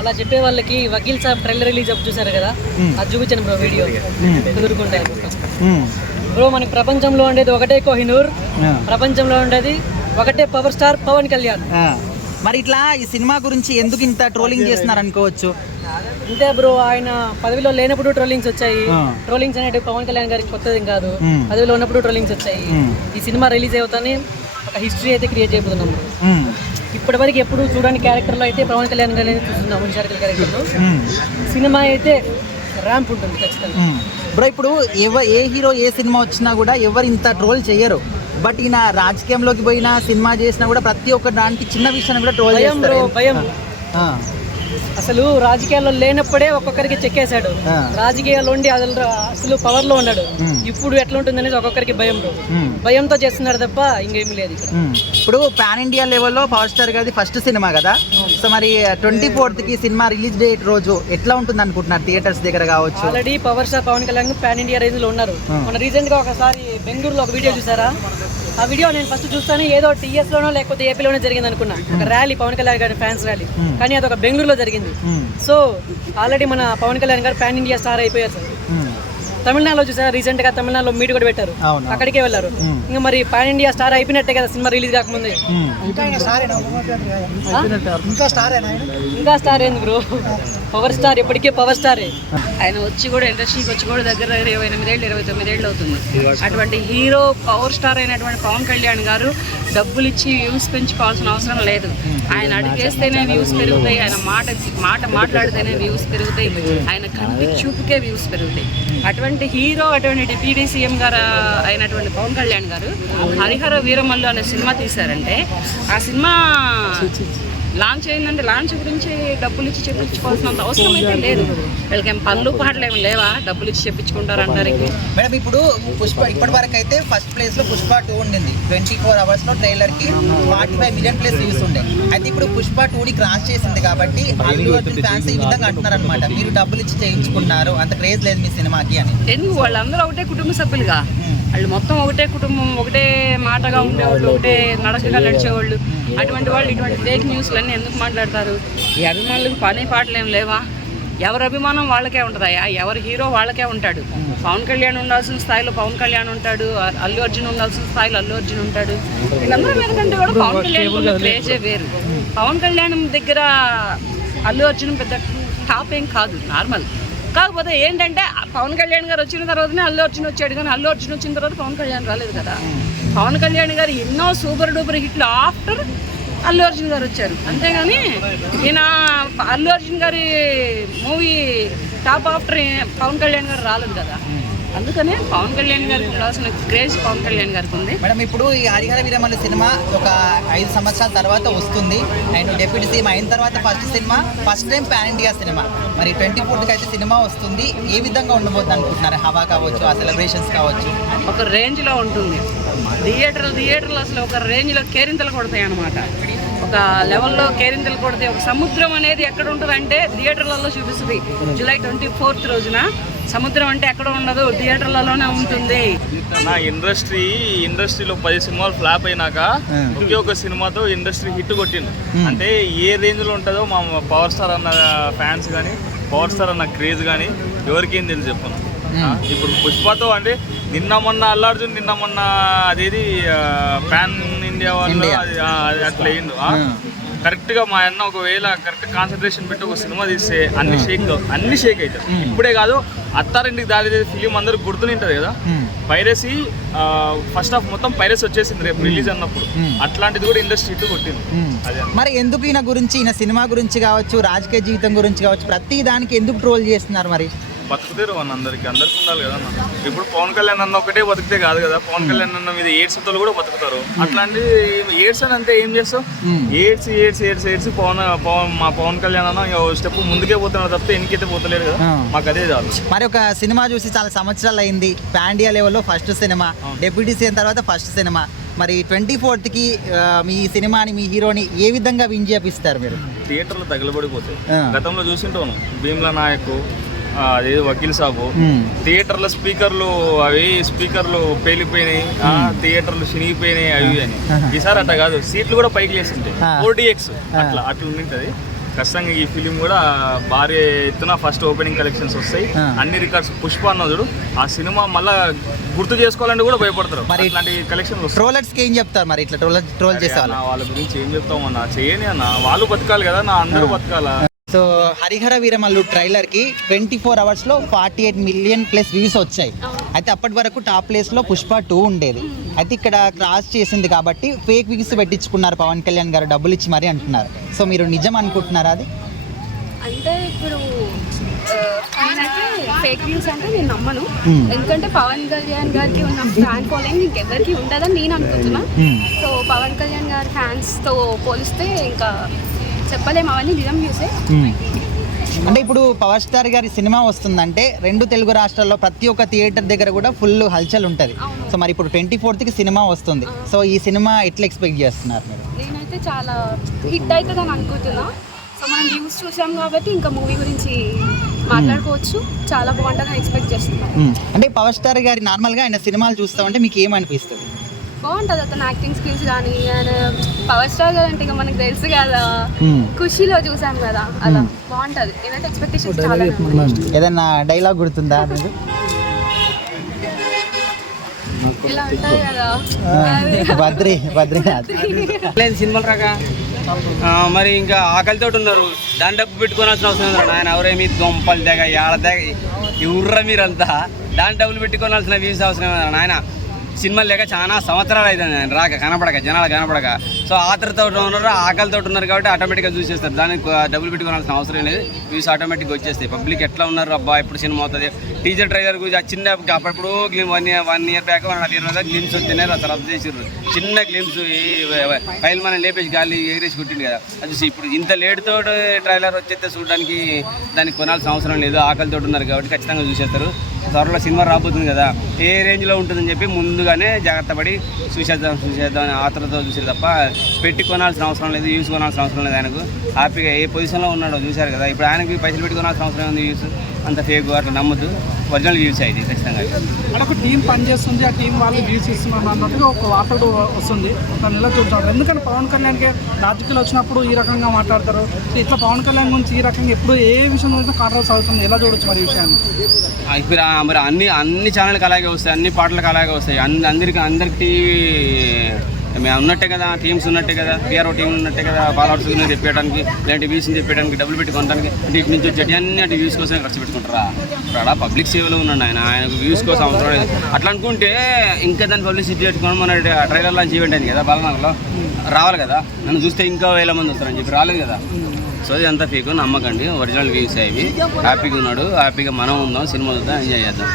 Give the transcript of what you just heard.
అలా చెప్పే వాళ్ళకి Vakeel Saab trailer release up చూసారు కదా? అది చూపించాను బ్రో వీడియో కుదురుకుంటాయి బ్రో. మనకి ప్రపంచంలో ఉండేది ఒకటే కోహినూర్. ప్రపంచంలో ఉండేది ఒకటే పవర్ స్టార్ పవన్ కళ్యాణ్. మరి ఇట్లా ఈ సినిమా గురించి ఎందుకు ఇంత ట్రోలింగ్ చేస్తున్నారు అనుకోవచ్చు? అంతే బ్రో ఆయన పదవిలో లేనప్పుడు ట్రోలింగ్స్ వచ్చాయి. ట్రోలింగ్స్ అనేవి పవన్ కళ్యాణ్ గారికి కొత్తది కాదు. పదవిలో ఉన్నప్పుడు ట్రోలింగ్స్ వచ్చాయి. ఈ సినిమా రిలీజ్ అవుతానే ఒక హిస్టరీ అయితే క్రియేట్ చేయబోతున్నాం ఇప్పటివరకు ఎప్పుడు చూడని క్యారెక్టర్లో అయితే పవన్ కళ్యాణ్ గారిని చూస్తున్నాం మున్షార్కల్ క్యారెక్టర్లో సినిమా అయితే ర్యాంప్ ఉంటుంది ఖచ్చితంగా. బ్రో ఇప్పుడు ఎవ ఏ హీరో ఏ సినిమా వచ్చినా కూడా ఎవరు ఇంత ట్రోల్ చేయరు. బట్ ఈయన రాజకీయంలోకి పోయినా సినిమా చేసినా కూడా ప్రతి ఒక్క దానికి చిన్న విషయాన్ని కూడా ట్రోల్ భయం చేస్తారు. భయం. అసలు రాజకీయాల్లో లేనప్పుడే ఒక్కొక్కరికి చెక్కేశాడు ఆ. రాజకీయాల్లో ఉండి అసలు అసలు పవర్లో ఉన్నాడు. ఇప్పుడు ఎట్లా ఉంటుంది అనేది ఒక్కొక్కరికి భయం భయంతో చేస్తున్నాడు తప్ప ఇంకేమీ లేదు. ఇప్పుడు పాన్ ఇండియా లెవెల్లో పవర్ స్టార్ గారి ఫస్ట్ సినిమా కదా. సో మరి ట్వంటీ ఫోర్త్కి సినిమా రిలీజ్ డేట్ రోజు ఎట్లా ఉంటుంది అనుకుంటున్నారు? థియేటర్స్ దగ్గర కావచ్చు. Already power star Pawan Kalyan pan India రేంజ్లో ఉన్నారు. మన రీసెంట్గా ఒకసారి బెంగళూరులో ఒక వీడియో చూసారా? ఆ వీడియో నేను ఫస్ట్ చూస్తాను ఏదో టీఎస్ లోనో లేకపోతే ఏపీలోనో జరిగింది అనుకున్నా. ఒక ర్యాలీ పవన్ కళ్యాణ్ గారి ఫ్యాన్స్ ర్యాలీ Hmm. కానీ అది ఒక బెంగళూరులో జరిగింది. సో ఆల్రెడీ మన Pawan Kalyan garu pan India star అయిపోయారు సార్. తమిళనాడులో చూసారా? రీసెంట్గా తమిళనాడులో మీట్ కూడా పెట్టారు. అక్కడికే వెళ్ళారు. ఇంకా మరి పాన్ ఇండియా స్టార్ అయిపోయినట్టే కదా సినిమా రిలీజ్ కాకముందే. ఉమ్. ఇంకా స్టార్ ఏంది బ్రో పవర్ స్టార్ ఇప్పటికే పవర్ స్టారే ఆయన వచ్చి కూడా ఇండస్ట్రీకి వచ్చి కూడా దగ్గర దగ్గర ఇరవై ఎనిమిదేళ్ళు ఇరవై తొమ్మిదేళ్ళు అవుతుంది. అటువంటి హీరో పవర్ స్టార్ అయినటువంటి పవన్ కళ్యాణ్ గారు డబ్బులు ఇచ్చి వ్యూస్ పెంచుకోవాల్సిన అవసరం లేదు. ఆయన అడిగేస్తేనే వ్యూస్ పెరుగుతాయి ఆయన మాట మాట మాట్లాడితేనే వ్యూస్ పెరుగుతాయి ఆయన కంటి చూపుకే వ్యూస్ పెరుగుతాయి. అటువంటి అంటే హీరో అటువంటి డిప్యూటీ సీఎం గారు అయినటువంటి పవన్ కళ్యాణ్ గారు హరిహర వీరమల్లు అనే సినిమా తీశారంటే ఆ సినిమా లాంచ్ అయిందంటే లాంచ్ గురించి డబ్బులు ఇచ్చి చెప్పించుకోవాల్సినంత అవసరం అయితే లేదు. వీళ్ళకి ఏం పనులు పాటలు ఏమి లేవా? డబ్బులు ఇచ్చి చెప్పించుకుంటారు అందరికి మేడం ఇప్పుడు పుష్ప ఇప్పటి వరకు అయితే ఫస్ట్ ప్లేస్లో పుష్ప టూ ఉండింది. ట్వంటీ ఫోర్ అవర్స్లో ట్రైలర్కి forty five million plus views ఉండే. అయితే ఇప్పుడు పుష్ప టూ ని క్రాస్ చేసింది కాబట్టి అల్లు అర్జున్ ఫ్యాన్స్ ఈ విధంగా అంటున్నారు అనమాట మీరు డబ్బులు ఇచ్చి చేయించుకున్నారు. అంత క్రేజ్ లేదు మీ సినిమాకి అని. ఎందుకు? వాళ్ళందరూ ఒకటే కుటుంబ సభ్యులుగా. వాళ్ళు మొత్తం ఒకటే కుటుంబం ఒకటే మాటగా ఉండేవాళ్ళు ఒకటే నడకగా నడిచేవాళ్ళు. అటువంటి వాళ్ళు ఇటువంటి ఫేక్ న్యూస్లన్నీ ఎందుకు మాట్లాడతారు? ఈ అభిమానులకు పని పాటలు ఏం లేవా? ఎవరి అభిమానం వాళ్ళకే ఉంటుందయ్యా? ఎవరి హీరో వాళ్ళకే ఉంటాడు. పవన్ కళ్యాణ్ ఉండాల్సిన స్థాయిలో పవన్ కళ్యాణ్ ఉంటాడు. అల్లు అర్జున్ ఉండాల్సిన స్థాయిలో అల్లు అర్జున్ ఉంటాడు. వీళ్ళందరూ కూడా పవన్ కళ్యాణ్ క్రేజే వేరు. పవన్ కళ్యాణ్ దగ్గర అల్లు అర్జున్ పెద్ద టాప్ ఏం కాదు నార్మల్. కాకపోతే ఏంటంటే పవన్ కళ్యాణ్ గారు వచ్చిన తర్వాతనే అల్లు అర్జున్ వచ్చాడు. కానీ అల్లు అర్జున్ వచ్చిన తర్వాత పవన్ కళ్యాణ్ రాలేదు కదా. పవన్ కళ్యాణ్ గారు ఎన్నో సూపర్ డూపర్ హిట్లు ఆఫ్టర్ అల్లు అర్జున్ గారు వచ్చారు. అంతేగాని ఈయన అల్లు అర్జున్ గారి movie top after Pawan Kalyan garu రాలేదు కదా. అందుకనే పవన్ కళ్యాణ్ గారికి ఉండాల్సిన క్రేజ్ పవన్ కళ్యాణ్ గారికి ఉంది. మేడం ఇప్పుడు ఈ హరిహర వీరమల్లి సినిమా ఒక ఐదు సంవత్సరాల తర్వాత వస్తుంది. అండ్ డెప్యూటీ సీఎం అయిన తర్వాత first cinema first time pan India cinema. మరి ట్వంటీ ఫోర్త్కి అయితే సినిమా వస్తుంది. ఏ విధంగా ఉండబోతుంది అనుకుంటున్నారు? హవా కావచ్చు ఆ సెలబ్రేషన్స్ కావచ్చు. ఒక రేంజ్లో ఉంటుంది. థియేటర్లు థియేటర్లు అసలు ఒక రేంజ్లో కేరింతలు కొడతాయి అన్నమాట ఒక లెవెల్లో కేరింతలు కొడతాయి ఒక సముద్రం అనేది ఎక్కడ ఉంటుంది అంటే థియేటర్లలో చూపిస్తుంది. జూలై ట్వంటీ ఫోర్త్ రోజున సముద్రం అంటే ఎక్కడ ఉండదు థియేటర్లలోనే ఉంటుంది. నా ఇండస్ట్రీ ఇండస్ట్రీలో పది సినిమాలు ఫ్లాప్ అయినాక ఒకే ఒక సినిమాతో ఇండస్ట్రీ హిట్ కొట్టిండు. అంటే ఏ రేంజ్లో ఉంటుందో మా పవర్ స్టార్ అన్న ఫ్యాన్స్ కానీ పవర్ స్టార్ అన్న క్రేజ్ కానీ ఎవరికేం తెలుసు చెప్పను. ఇప్పుడు పుష్పతో అంటే నిన్న మొన్న అల్లార్జున్ నిన్న మొన్న అదేది ఫ్యాన్ ఇండియా వాళ్ళు. అది అట్లా అయిండు కరెక్ట్గా మా అన్న ఒకవేళ కరెక్ట్ కాన్సన్ట్రేషన్ పెట్టి ఒక సినిమా తీస్తే అన్ని షేక్ అన్ని షేక్ అవుతాయి ఇప్పుడే కాదు అత్తారింటికి దారి ఫిలిం అందరూ గుర్తునింటది కదా. పైరసీ ఫస్ట్ హాఫ్ మొత్తం పైరసీ వచ్చేసింది రేపు రిలీజ్ అన్నప్పుడు. అట్లాంటిది కూడా ఇండస్ట్రీ ఇటు కొట్టింది. మరి ఎందుకు ఈయన గురించి ఈయన సినిమా గురించి కావచ్చు రాజకీయ జీవితం గురించి కావచ్చు ప్రతి దానికి ఎందుకు ట్రోల్ చేస్తున్నారు మరి? బతుకుతారు మన అందరికి. అందరికి ఉండాలి కదా అన్న. ఇప్పుడు పవన్ కళ్యాణ్ అన్న ఒకటే బతికితే కాదు కదా. పవన్ కళ్యాణ్ అన్న మీద ఏడ్స్తో కూడా బతుకుతారు. అట్లాంటి ఏడ్స్ అని అంటే ఏం చేస్తావు? ఏడ్స్ ఏడ్స్ ఏడ్స్ ఏడ్స్ పవన్ పవన్ మా పవన్ కళ్యాణ్ అన్న స్టెప్ ముందుకే పోతున్నాడు తప్పితే వెనకైతే పోతలేడు కదా. మాకు అదే చాలు. మరి ఒక సినిమా చూసి చాలా సంవత్సరాలు అయింది. పాండియా లెవెల్లో ఫస్ట్ సినిమా. డెప్యూటీ సీఎం తర్వాత ఫస్ట్ సినిమా. మరి ట్వంటీ ఫోర్త్కి మీ సినిమాని మీ హీరోని ఏ విధంగా విన్ చేపిస్తారు మీరు? థియేటర్లో తగలబడిపోతాయి. ఆ. గతంలో చూసింటాను భీమ్లా నాయక్ ఆ, అదేదో వకీల్ సాబు. థియేటర్ల స్పీకర్లు అవి స్పీకర్లు పేలిపోయినాయి ఆ, థియేటర్లు చినిగిపోయినాయి అవి అని. ఈసారి అట్లా కాదు సీట్లు కూడా పైకి లేస్తుంటాయి ఆ. ఫోర్ డిఎక్స్ అట్లా అట్లా ఉండింటది. ఖచ్చితంగా ఈ ఫిలిం కూడా భారీ ఎత్తున ఫస్ట్ ఓపెనింగ్ కలెక్షన్స్ వస్తాయి. అన్ని రికార్డ్స్ పుష్ప అన్నదుడు ఆ సినిమా మళ్ళా గుర్తు చేసుకోవాలంటే కూడా భయపడతారు. మరి ఇట్లాంటి కలెక్షన్లు వస్తాయి. ట్రోలర్స్కి ఏం చెప్తారు మరి? ఇట్లా ట్రోల్ ట్రోల్ చేసే వాళ్ళ గురించి ఏం చెప్తాం అన్న? చేయని అన్న. వాళ్ళు బతకాలి కదా నా అందరూ బతకాలా? సో హరిహర వీరమల్లు ట్రైలర్కి ట్వంటీ ఫోర్ అవర్స్లో forty eight million plus views వచ్చాయి. అయితే అప్పటి వరకు టాప్ ప్లేస్లో పుష్ప టూ ఉండేది. అయితే ఇక్కడ క్రాస్ చేసింది కాబట్టి ఫేక్ వ్యూస్ పెట్టించుకున్నారు పవన్ కళ్యాణ్ గారు డబ్బులు ఇచ్చి మరీ అంటున్నారు. సో మీరు నిజం అనుకుంటున్నారా అది? అంటే ఇప్పుడు ఫేక్ న్యూస్ అంటే నేను నమ్మను. ఎందుకంటే పవన్ కళ్యాణ్ గారికి ఉన్న ఫ్యాన్ ఫాలోయింగ్ ఇంకెవరికి ఉండదని నేను అనుకుంటున్నా. సో పవన్ కళ్యాణ్ గారి ఫ్యాన్స్తో పోలిస్తే ఇంకా చెప్పలేము అవన్నీ నిజం న్యూసే అంటే ఇప్పుడు పవర్ స్టార్ గారి సినిమా వస్తుందంటే రెండు తెలుగు రాష్ట్రాల్లో ప్రతి ఒక్క థియేటర్ దగ్గర కూడా ఫుల్ హల్చల్ ఉంటుంది. సో మరి ఇప్పుడు ట్వంటీ కి సినిమా వస్తుంది. సో ఈ సినిమా ఎట్లా ఎక్స్పెక్ట్ చేస్తున్నారు మీరు? నేనైతే చాలా హిట్ అవుతుందని అనుకుంటున్నా. సో మనం న్యూస్ చూసాం కాబట్టి ఇంకా మూవీ గురించి మాట్లాడుకోవచ్చు. చాలా బాగుంటుందని ఎక్స్పెక్ట్ చేస్తున్నాను. అంటే పవర్ స్టార్ గారి నార్మల్గా ఆయన సినిమాలు చూస్తామంటే మీకు ఏమనిపిస్తుంది? బాగుంటుంది అతను యాక్టింగ్ స్కిల్స్ కానీ ఆయన పవర్ స్టార్ గారు అంటే ఇక మనకు తెలుసు కదా. ఖుషీలో చూసాం కదా అలా బాగుంటది. నేనైతే ఎక్స్పెక్టేషన్స్ చాలా. ఏదన్నా డైలాగ్ గుర్తుందా ఇలా ఉంటుంది కదా. బద్రి బద్రీనాథ్ లేదు సినిమాలు రాక. ఆ, మరి ఇంకా ఆకలితో ఉన్నారు. దాని డబ్బు పెట్టుకోవాల్సిన అవసరం లేదు ఆయన ఎవరేమి దొంపలు తెగ ఏడ తెగ ఎవర్ర మీరంతా? దాని డబ్బులు పెట్టుకోవాల్సిన వీస్ అవసరం లేదు నాయన. సినిమాలు లేక చాలా సంవత్సరాలు అవుతుంది రాక కనపడక జనాలు కనపడక. సో ఆతరితో ఉన్నారు ఆకలితో ఉన్నారు కాబట్టి ఆటోమేటిక్గా చూసేస్తారు. దానికి డబ్బులు పెట్టుకోవాల్సిన అవసరం లేదు. వ్యూస్ ఆటోమేటిక్గా వచ్చేస్తాయి. పబ్లిక్ ఎట్లా ఉన్నారు? అబ్బా ఎప్పుడు సినిమా అవుతుంది టీజర్ ట్రైలర్ గురించి చిన్న అప్పుడప్పుడు గ్లిమ్ one year one year back one year back glimpses వచ్చినాయి అసలు రద్దు చేసారు చిన్న గ్లిమ్స్ ఫైల్ మనం లేపేసి గాలి ఎగిరేసి కొట్టింది కదా. అది చూసి ఇప్పుడు ఇంత లేటుతో ట్రైలర్ వచ్చేస్తే చూడడానికి దానికి కొనాల్సిన అవసరం లేదు. ఆకలితో ఉన్నారు కాబట్టి ఖచ్చితంగా చూసేస్తారు. త్వరలో సినిమా రాబోతుంది కదా ఏ రేంజ్లో ఉంటుందని చెప్పి ముందుగానే జాగ్రత్త పడి చూసేద్దాం చూసేద్దాం అని ఆతరతో చూసారు తప్ప పెట్టి కొనాల్సిన అవసరం లేదు యూస్ కొనాల్సిన అవసరం లేదు ఆయనకు. హ్యాపీగా ఏ పొజిషన్లో ఉన్నాడో చూశారు కదా ఇప్పుడు ఆయనకి పైసలు పెట్టి కొనాల్సిన అవసరం ఉంది యూస్? అంత ఫేక్ అట్లా నమ్మద్దు. ఒరిజినల్ యూస్ అయింది ఖచ్చితంగా. అక్కడ ఒక టీం పనిచేస్తుంది ఆ టీం వాళ్ళు వ్యూస్ ఇస్తున్నారు అన్నట్టుగా ఒక వార్త వస్తుంది. ఒక నెల చూద్దాం. ఎందుకంటే పవన్ కళ్యాణ్కి రాజకీయాలు వచ్చినప్పుడు ఈ రకంగా మాట్లాడతారు. సో ఇట్లా పవన్ కళ్యాణ్ గురించి ఈ రకంగా ఎప్పుడు ఏ విషయం గురించి కాంట్రవర్స్ అవుతుంది? ఎలా చూడొచ్చు మరి ఈ విషయాన్ని? ఇప్పుడు మరి అన్ని అన్ని ఛానల్కి అలాగే వస్తాయి అన్ని పాటలకు అలాగే వస్తాయి. అందరికి అందరికి టీవీ మేము ఉన్నట్టే కదా టీమ్స్ ఉన్నట్టే కదా పిఆర్ఓ టీం ఉన్నట్టే కదా ఫాలోవర్స్ చెప్పడానికి ఇలాంటి వ్యూస్ని చెప్పడానికి డబ్బులు పెట్టుకోవడానికి అంటే ఇటు నుంచి వచ్చేటి అన్ని అటు వ్యూస్ కోసం ఖర్చు పెట్టుకుంటారా? ఇప్పుడు పబ్లిక్ సేవలో ఉన్నాడు ఆయన ఆయనకు వ్యూస్ కోసం అవసరం లేదు. అట్లా అనుకుంటే ఇంకా దాన్ని పబ్లిసిటీ పెట్టుకోవడం మన ట్రైలర్ లాంచ్ ఈవెంట్ అయింది కదా బాలనగర్లో. రావాలి కదా నన్ను చూస్తే ఇంకా వేల మంది వస్తారని చెప్పి రాలేదు కదా. సో ఇదంతా ఫేక్ నమ్మకండి ఒరిజినల్ వ్యూస్ అవి. హ్యాపీగా ఉన్నాడు హ్యాపీగా మనం ఉందాం సినిమా చూద్దాం ఎంజాయ్ చేద్దాం.